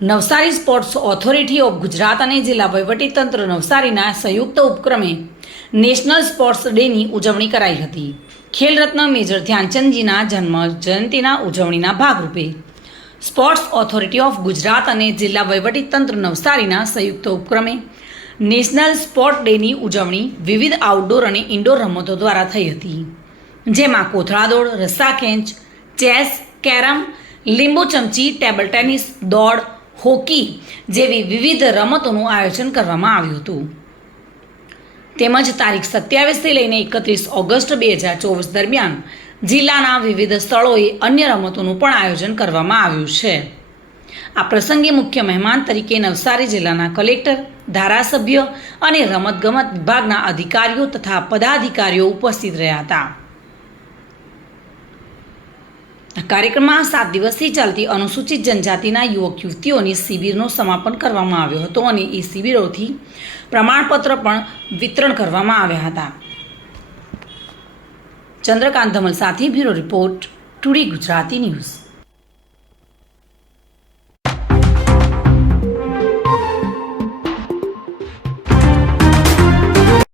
Navsari sports authority of Gujarat અને જિલ્લા વહીવટીતંત્ર નવસારીના સંયુક્ત ઉપક્રમે નેશનલ સ્પોર્ટ્સ ડેની ઉજવણી કરાઈ હતી. ખેલરત્ન મેજર ધ્યાનચંદજીના જન્મ જયંતિના ઉજવણીના ભાગરૂપે સ્પોર્ટ્સ ઓથોરિટી ઓફ ગુજરાત અને જિલ્લા વહીવટીતંત્ર નવસારીના સંયુક્ત ઉપક્રમે નેશનલ સ્પોર્ટ ડેની ઉજવણી વિવિધ આઉટડોર અને ઇન્ડોર રમતો દ્વારા થઈ હતી. જેમાં કોથળા દોડ, રસ્સા ખેંચ, ચેસ, કેરમ, લીંબુ ચમચી, ટેબલ ટેનિસ, દોડ હોકી જેવી વિવિધ રમતોનું આયોજન કરવામાં આવ્યું હતું. તેમજ તારીખ સત્યાવીસથી લઈને એકત્રીસ ઓગસ્ટ બે હજાર ચોવીસ દરમિયાન જિલ્લાના વિવિધ સ્થળોએ અન્ય રમતોનું પણ આયોજન કરવામાં આવ્યું છે. આ પ્રસંગે મુખ્ય મહેમાન તરીકે નવસારી જિલ્લાના કલેક્ટર, ધારાસભ્ય અને રમતગમત વિભાગના અધિકારીઓ તથા પદાધિકારીઓ ઉપસ્થિત રહ્યા હતા. કાર્યક્રમમાં સાત દિવસથી ચાલતી અનુસૂચિત જનજાતિના યુવક યુવતીઓની શિબિરનો સમાપન કરવામાં આવ્યો હતો અને એ શિબિરોથી પ્રમાણપત્ર પણ વિતરણ કરવામાં આવ્યા હતા. ચંદ્રકાંત ધમલ સાથે bureau report today Gujarati news.